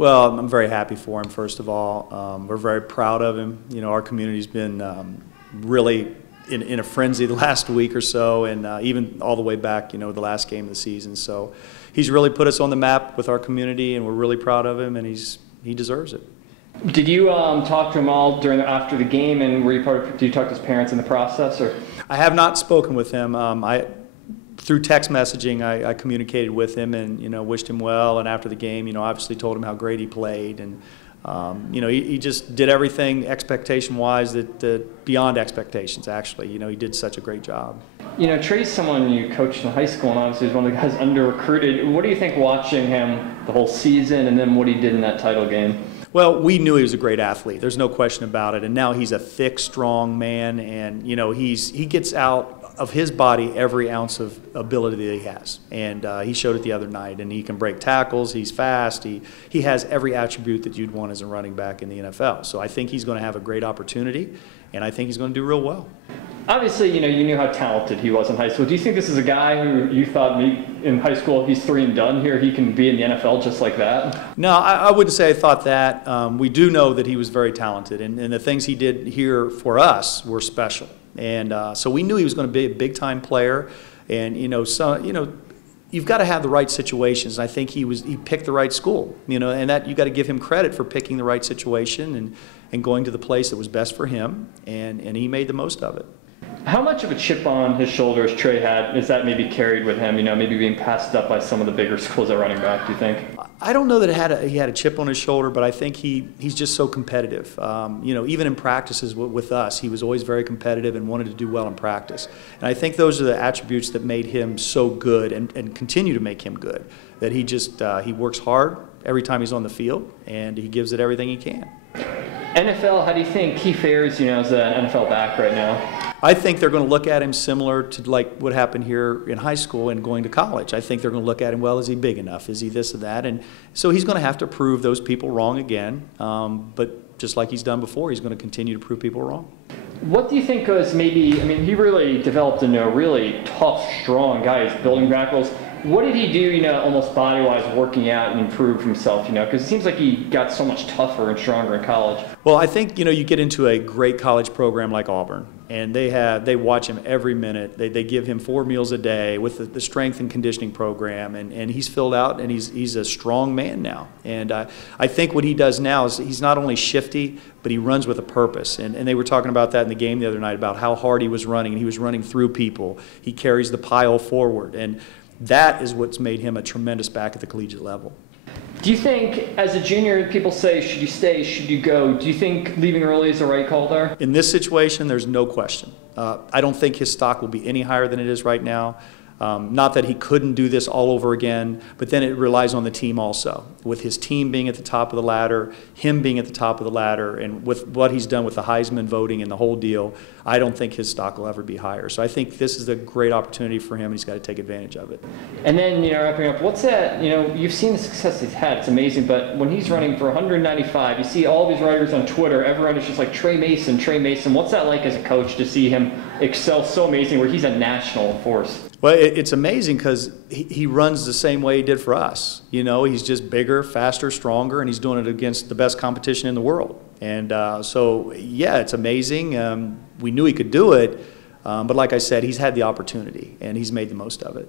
Well, I'm very happy for him, first of all. We're very proud of him. You know, our community's been really in a frenzy the last week or so, and even all the way back, you know, the last game of the season. So he's really put us on the map with our community, and we're really proud of him, and he deserves it. Did you talk to him all after the game, and did you talk to his parents in the process? Or? I have not spoken with him. Through text messaging, I communicated with him and, you know, wished him well. And after the game, you know, obviously told him how great he played. And, you know, he just did everything expectation-wise that beyond expectations, actually. You know, he did such a great job. You know, Tre's someone you coached in high school, and obviously he's one of the guys under-recruited. What do you think watching him the whole season and then what he did in that title game? Well, we knew he was a great athlete. There's no question about it. And now he's a thick, strong man, and, you know, he gets out of his body every ounce of ability that he has, and he showed it the other night. And he can break tackles. He's fast. He has every attribute that you'd want as a running back in the NFL. So I think he's going to have a great opportunity, and I think he's going to do real well. Obviously, you know, you knew how talented he was in high school. Do you think this is a guy who you thought maybe in high school he's 3 and done here, he can be in the NFL just like that? No, I wouldn't say I thought that. We do know that he was very talented, and the things he did here for us were special. And so we knew he was going to be a big-time player, and you've got to have the right situations. And I think he picked the right school, and that you got to give him credit for picking the right situation and going to the place that was best for him, and he made the most of it. How much of a chip on his shoulder has Tre had? Is that maybe carried with him? Maybe being passed up by some of the bigger schools at running back. Do you think? I don't know that he had a chip on his shoulder, but I think he's just so competitive. Even in practices with us, he was always very competitive and wanted to do well in practice. And I think those are the attributes that made him so good and continue to make him good. That he works hard every time he's on the field, and he gives it everything he can. NFL, how do you think he fares, as an NFL back right now? I think they're going to look at him similar to like what happened here in high school and going to college. I think they're going to look at him, well, is he big enough? Is he this or that? And so he's going to have to prove those people wrong again. But just like he's done before, he's going to continue to prove people wrong. What do you think was he really developed into a really tough, strong guy. He's building tackles. What did he do, almost body-wise, working out and improve himself, because it seems like he got so much tougher and stronger in college. Well, I think, you get into a great college program like Auburn, and they watch him every minute. They give him 4 meals a day with the strength and conditioning program, and he's filled out, and he's a strong man now. And I think what he does now is he's not only shifty, but he runs with a purpose. And they were talking about that in the game the other night, about how hard he was running, and he was running through people. He carries the pile forward, and that is what's made him a tremendous back at the collegiate level. Do you think, as a junior, people say, should you stay, should you go? Do you think leaving early is the right call there? In this situation, there's no question. I don't think his stock will be any higher than it is right now. Not that he couldn't do this all over again, but then it relies on the team also. With his team being at the top of the ladder, him being at the top of the ladder, and with what he's done with the Heisman voting and the whole deal, I don't think his stock will ever be higher. So I think this is a great opportunity for him, and he's got to take advantage of it. And then, wrapping up, what's that, you've seen the success he's had, it's amazing, but when he's running for 195, you see all these writers on Twitter, everyone is just like, Tre Mason, Tre Mason. What's that like as a coach to see him excel so amazing where he's a national force? Well, it's amazing because he runs the same way he did for us. He's just bigger, faster, stronger, and he's doing it against the best competition in the world. And so, yeah, it's amazing. We knew he could do it, but like I said, he's had the opportunity, and he's made the most of it.